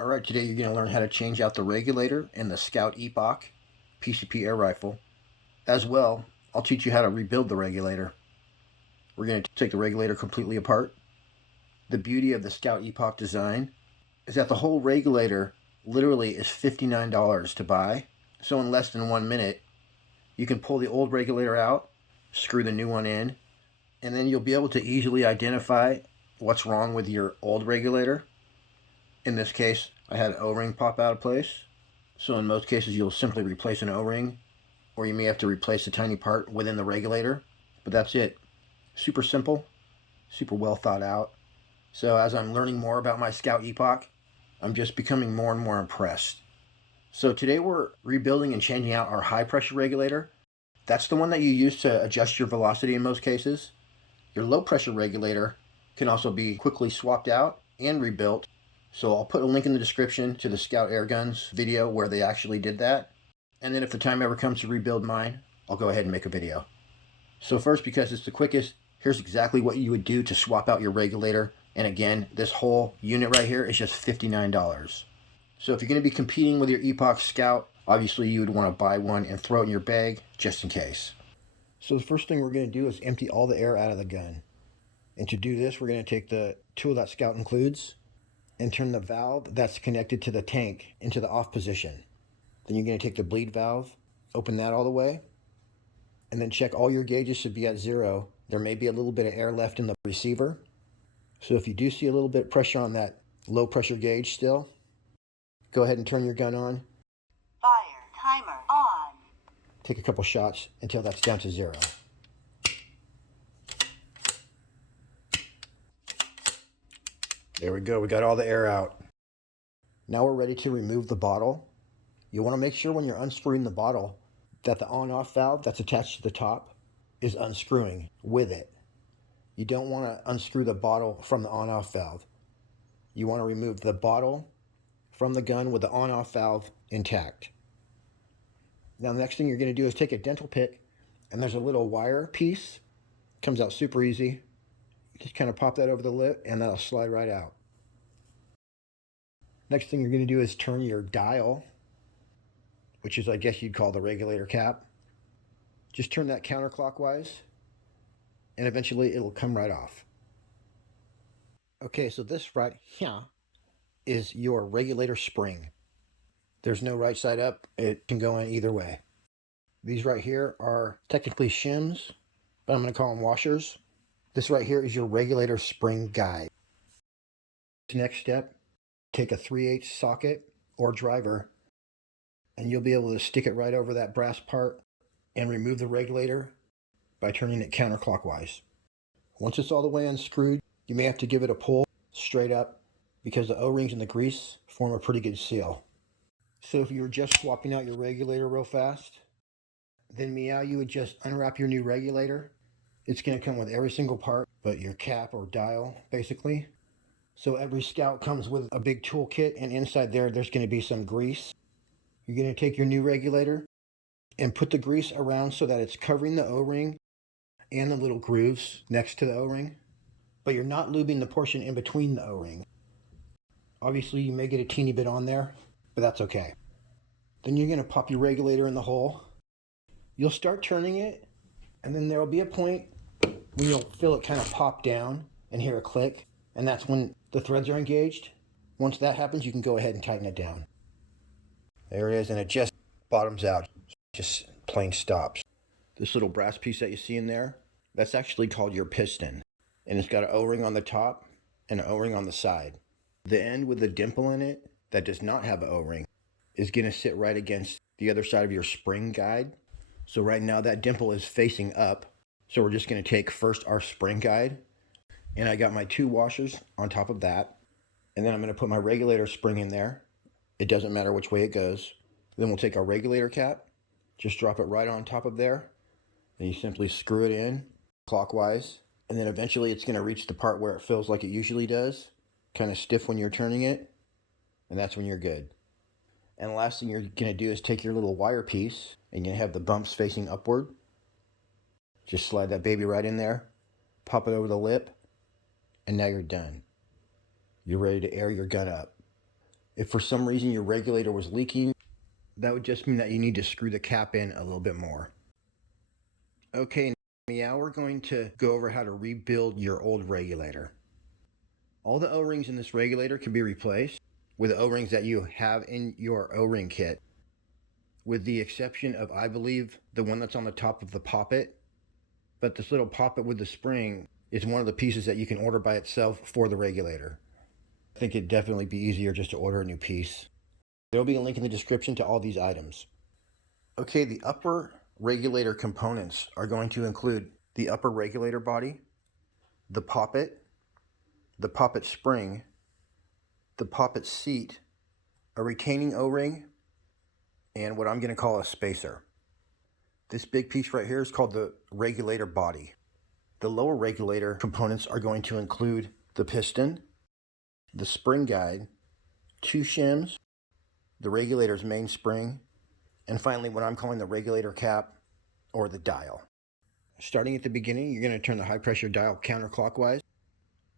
Alright, today you're going to learn how to change out the regulator in the Skout Epoch PCP air rifle. As well, I'll teach you how to rebuild the regulator. We're going to take the regulator completely apart. The beauty of the Skout Epoch design is that the whole regulator literally is $59 to buy. So in less than 1 minute, you can pull the old regulator out, screw the new one in, and then you'll be able to easily identify what's wrong with your old regulator. In this case, I had an O-ring pop out of place. So in most cases, you'll simply replace an O-ring, or you may have to replace a tiny part within the regulator. But that's it. Super simple, super well thought out. So as I'm learning more about my Skout Epoch, I'm just becoming more and more impressed. So today we're rebuilding and changing out our high pressure regulator. That's the one that you use to adjust your velocity in most cases. Your low pressure regulator can also be quickly swapped out and rebuilt. So I'll put a link in the description to the Skout Airguns video where they actually did that. And then if the time ever comes to rebuild mine, I'll go ahead and make a video. So first, because it's the quickest, here's exactly what you would do to swap out your regulator. And again, this whole unit right here is just $59. So if you're going to be competing with your Epoch Skout, obviously you would want to buy one and throw it in your bag just in case. So the first thing we're going to do is empty all the air out of the gun. And to do this, we're going to take the tool that Skout includes and turn the valve that's connected to the tank into the off position. Then you're going to take the bleed valve, open that all the way, and then check all your gauges should be at 0. There may be a little bit of air left in the receiver. So if you do see a little bit of pressure on that low pressure gauge still, go ahead and turn your gun on. Fire timer on. Take a couple shots until that's down to 0. There we go, we got all the air out. Now we're ready to remove the bottle. You want to make sure when you're unscrewing the bottle that the on-off valve that's attached to the top is unscrewing with it. You don't want to unscrew the bottle from the on-off valve. You want to remove the bottle from the gun with the on-off valve intact. Now the next thing you're going to do is take a dental pick, and there's a little wire piece. Comes out super easy. Just kind of pop that over the lip and that'll slide right out. Next thing you're going to do is turn your dial, which is I guess you'd call the regulator cap. Just turn that counterclockwise and eventually it'll come right off. Okay, so this right here is your regulator spring. There's no right side up. It can go in either way. These right here are technically shims, but I'm going to call them washers. This right here is your regulator spring guide. Next step, take a 3/8 socket or driver and you'll be able to stick it right over that brass part and remove the regulator by turning it counterclockwise. Once it's all the way unscrewed, you may have to give it a pull straight up because the O-rings and the grease form a pretty good seal. So if you were just swapping out your regulator real fast, then meow, you would just unwrap your new regulator. It's going to come with every single part but your cap or dial, basically. So every Skout comes with a big toolkit, and inside there's going to be some grease. You're going to take your new regulator and put the grease around so that it's covering the O-ring and the little grooves next to the O-ring, but you're not lubing the portion in between the O-ring. Obviously, you may get a teeny bit on there, but that's okay. Then you're going to pop your regulator in the hole. You'll start turning it, and then there will be a point when you'll feel it kind of pop down and hear a click, and that's when the threads are engaged. Once that happens, you can go ahead and tighten it down. There it is, and it just bottoms out, just plain stops. This little brass piece that you see in there, that's actually called your piston, and it's got an O-ring on the top and an O-ring on the side. The end with the dimple in it that does not have an O-ring is going to sit right against the other side of your spring guide. So right now that dimple is facing up. So we're just going to take first our spring guide, and I got my 2 washers on top of that. And then I'm going to put my regulator spring in there. It doesn't matter which way it goes. Then we'll take our regulator cap, just drop it right on top of there. Then you simply screw it in clockwise. And then eventually it's going to reach the part where it feels like it usually does. Kind of stiff when you're turning it. And that's when you're good. And the last thing you're going to do is take your little wire piece, and you're going to have the bumps facing upward. Just slide that baby right in there, pop it over the lip, and now you're done. You're ready to air your gun up. If for some reason your regulator was leaking, that would just mean that you need to screw the cap in a little bit more. Okay, now we're going to go over how to rebuild your old regulator. All the O-rings in this regulator can be replaced with O-rings that you have in your O-ring kit, with the exception of, I believe, the one that's on the top of the poppet. But this little poppet with the spring is one of the pieces that you can order by itself for the regulator. I think it'd definitely be easier just to order a new piece. There will be a link in the description to all these items. Okay, the upper regulator components are going to include the upper regulator body, the poppet spring, the poppet seat, a retaining O-ring, and what I'm going to call a spacer. This big piece right here is called the regulator body. The lower regulator components are going to include the piston, the spring guide, 2 shims, the regulator's main spring, and finally what I'm calling the regulator cap or the dial. Starting at the beginning, you're going to turn the high pressure dial counterclockwise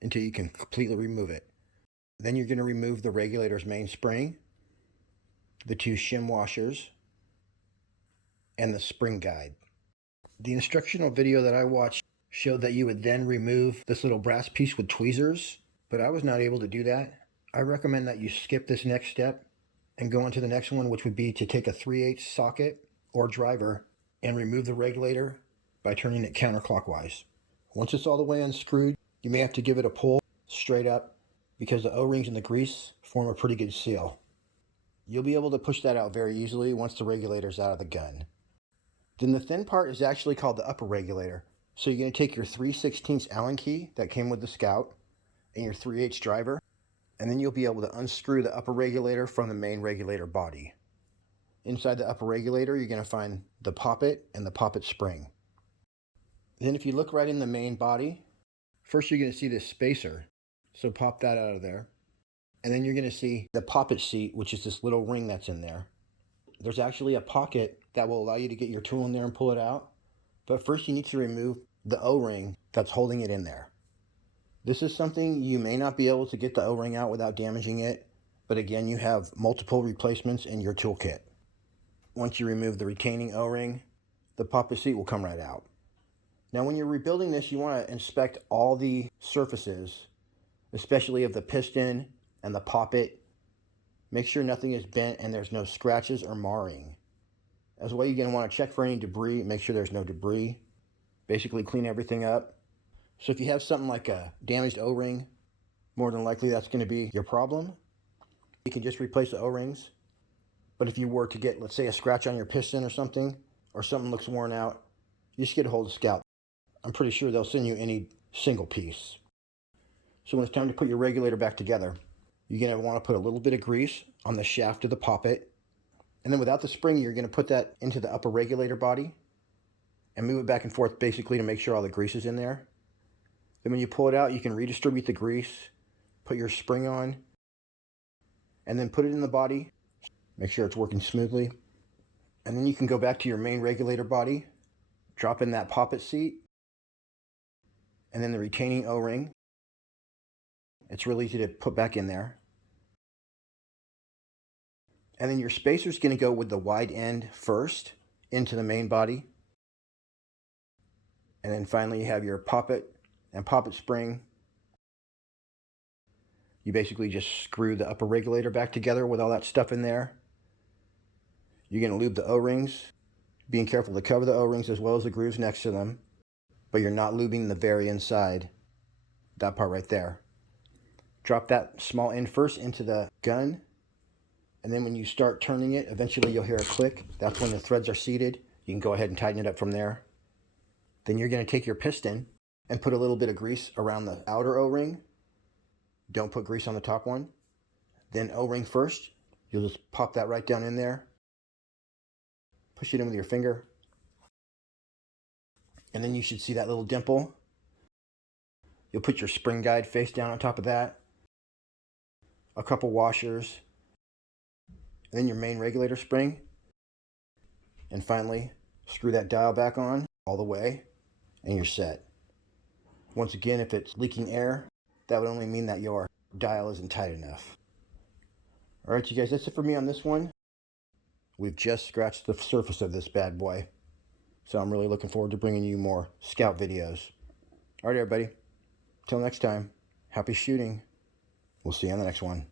until you can completely remove it. Then you're going to remove the regulator's main spring, the 2 shim washers, and the spring guide. The instructional video that I watched showed that you would then remove this little brass piece with tweezers, but I was not able to do that. I recommend that you skip this next step and go on to the next one, which would be to take a 3/8 socket or driver and remove the regulator by turning it counterclockwise. Once it's all the way unscrewed, you may have to give it a pull straight up because the O-rings and the grease form a pretty good seal. You'll be able to push that out very easily once the regulator's out of the gun. Then the thin part is actually called the upper regulator. So you're going to take your 3/16 Allen key that came with the Skout and your 3/8 driver, and then you'll be able to unscrew the upper regulator from the main regulator body. Inside the upper regulator, you're going to find the poppet and the poppet spring. Then if you look right in the main body, first you're going to see this spacer. So pop that out of there. And then you're going to see the poppet seat, which is this little ring that's in there. There's actually a pocket that will allow you to get your tool in there and pull it out. But first you need to remove the O-ring that's holding it in there. This is something you may not be able to get the O-ring out without damaging it, but again, you have multiple replacements in your toolkit. Once you remove the retaining O-ring, the poppet seat will come right out. Now when you're rebuilding this, you want to inspect all the surfaces, especially of the piston and the poppet. Make sure nothing is bent and there's no scratches or marring. As well, you're going to want to check for any debris, make sure there's no debris. Basically clean everything up. So if you have something like a damaged O-ring, more than likely that's going to be your problem. You can just replace the O-rings. But if you were to get, let's say, a scratch on your piston or something looks worn out, you just get a hold of Skout. I'm pretty sure they'll send you any single piece. So when it's time to put your regulator back together, you're going to want to put a little bit of grease on the shaft of the poppet. And then without the spring, you're going to put that into the upper regulator body and move it back and forth basically to make sure all the grease is in there. Then when you pull it out, you can redistribute the grease, put your spring on, and then put it in the body. Make sure it's working smoothly. And then you can go back to your main regulator body, drop in that poppet seat, and then the retaining O-ring. It's really easy to put back in there. And then your spacer is going to go with the wide end first into the main body. And then finally you have your poppet and poppet spring. You basically just screw the upper regulator back together with all that stuff in there. You're going to lube the O-rings, being careful to cover the O-rings as well as the grooves next to them, but you're not lubing the very inside, that part right there. Drop that small end first into the gun, and then when you start turning it, eventually you'll hear a click. That's when the threads are seated. You can go ahead and tighten it up from there. Then you're going to take your piston and put a little bit of grease around the outer O-ring. Don't put grease on the top one. Then O-ring first. You'll just pop that right down in there. Push it in with your finger. And then you should see that little dimple. You'll put your spring guide face down on top of that. A couple washers. And then your main regulator spring. And finally, screw that dial back on all the way, and you're set. Once again, if it's leaking air, that would only mean that your dial isn't tight enough. All right, you guys, that's it for me on this one. We've just scratched the surface of this bad boy. So I'm really looking forward to bringing you more Skout videos. All right, everybody. Till next time, happy shooting. We'll see you on the next one.